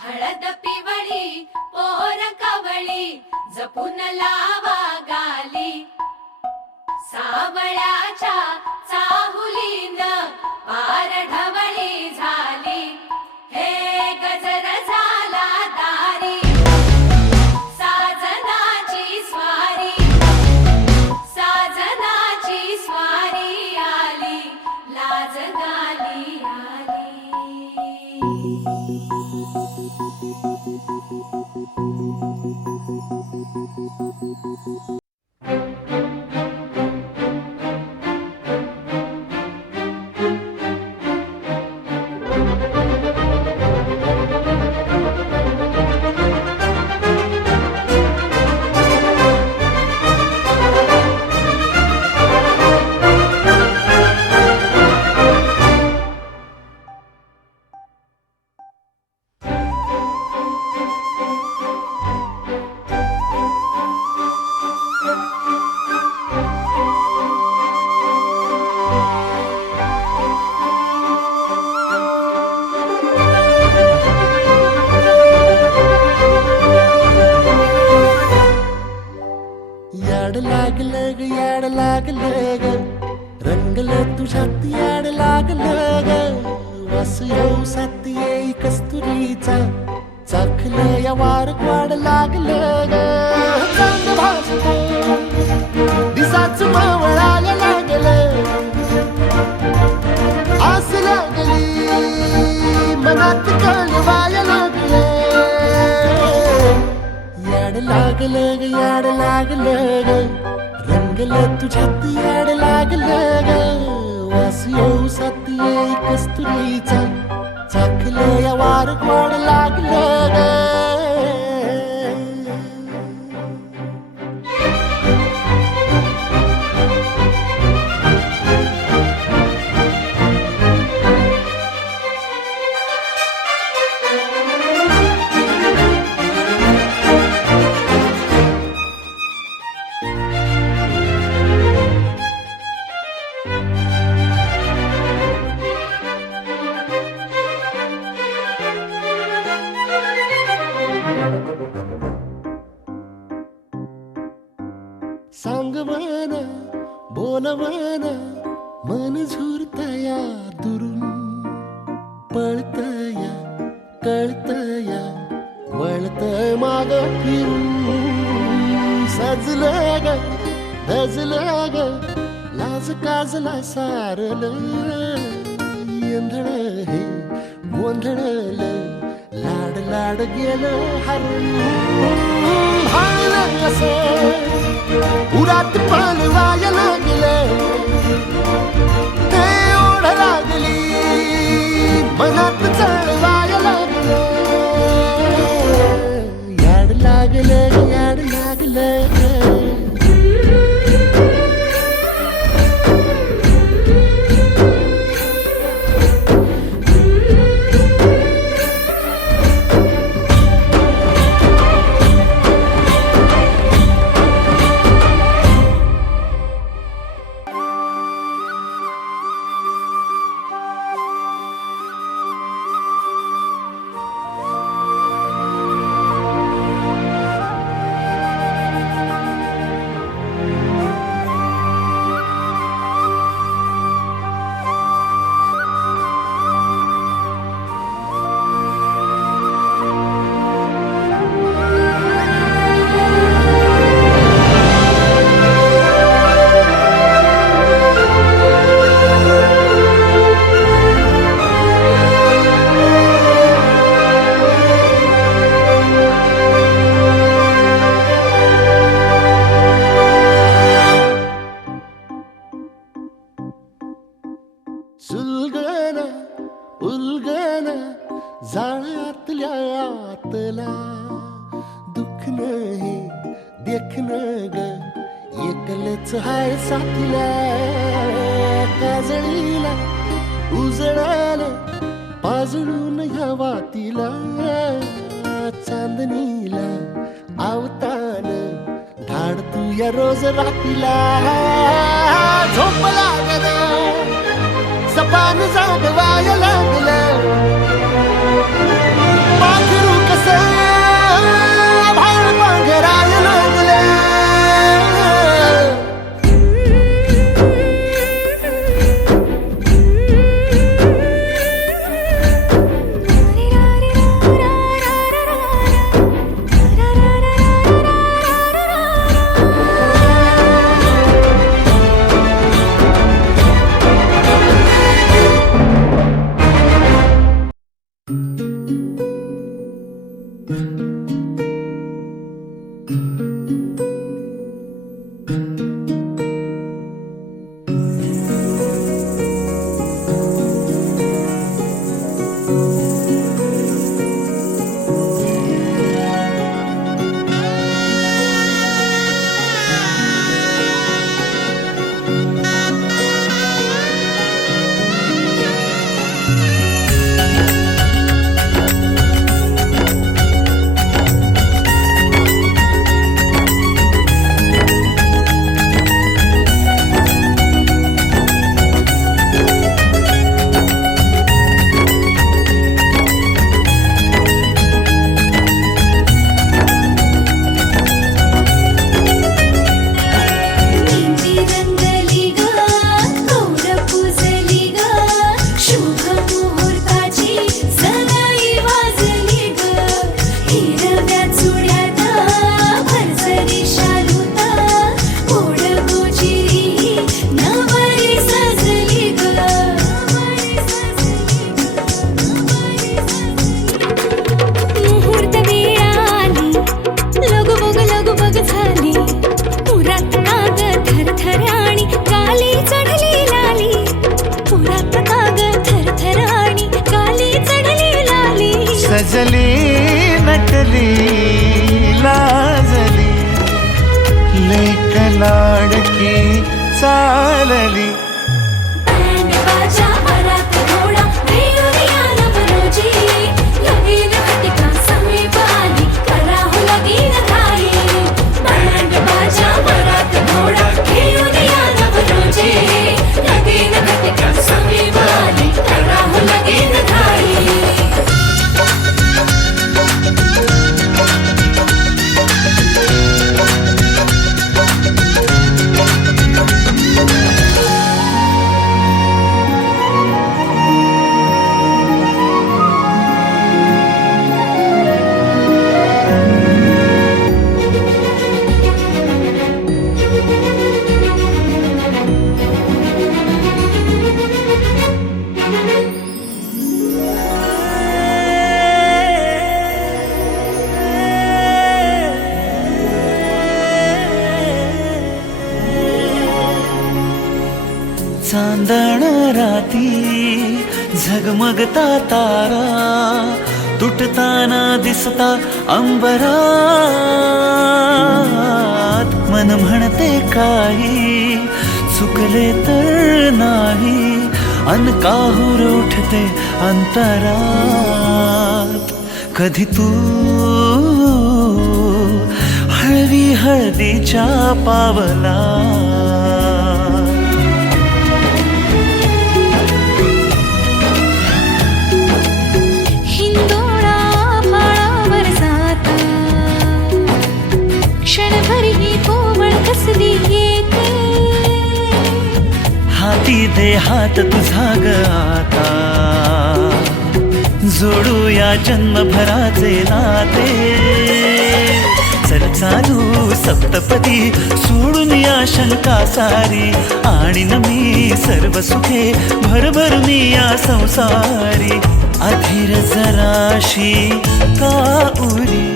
हळद पिवळी पोर कवळी जपून लावा गाली सावळ्याच्या चाहुलीन पार ढवळी झाली हे गजर झाला दारी साजनाची स्वारी आली लाज गाली आली याड लागलं ग रंगलं तुझ्यात याड लागलं ग वास येऊ साथ येई कस्तुरीचा चाखलं या वार वाड लागलं ग चांद भासतो दिसाच मावळायला लागलं आस लागली मनात कळवायला लागलं याड लागलं ग रंगलं तुझ्यात याड लागलं ग वास येऊ साथ येई कस्तुरीचा चाखलं या वार गोड लागलं ग सांगवना बोलवना मन झुरतया दुरून पळतया कळतया वळतय माग फिरून सजलं ग धजलं ग लाज काजला सारलं येंधळ हे गोंधळलं लाड लाड गेलं हरून भाळलं असं उरात पालवाया लागलं ते ओढ लागली मनात चळवाया लागलं याड लागलं सुलगना उलगना जाळ्यातल्या आतला दुःख नाही देखणं ग एकलच हाय साथीला काजळीला उजळाला पाजळून ह्या वातीला चांदणीला आवतान धाड तू या रोज रातीला झोप लागना सपान जागवाया लागलं पाखरू लाजली लेक लाडकी चालली. बँड बाजा वरात घोडा रेवरिया नवरोजी लगीन घटिका समीप आली करा हो लगीन घाई. बँड बाजा वरात घोडा रेवरिया नवरोजी लगीन घटिका समीप आली करा हो लगीन घाई. चांदण राती झगमगता तारा तुटताना दिसता अंबरात. मन म्हणते काही चुकले तर नाही अन काहूर उठते अंतरात. कधी तू हळवी हळदीच्या पावला हिंदोळा माळावर जाता क्षणभर ही कोमळ कसली येते. हाती दे हात तुझा ग आता जोडूया जन्मभराचे नाते. चल चालू सप्तपदी सोडून या शंका सारी आणि न मी सर्व सुखे भरभरून या संसारी. अधीर जराशी का उरी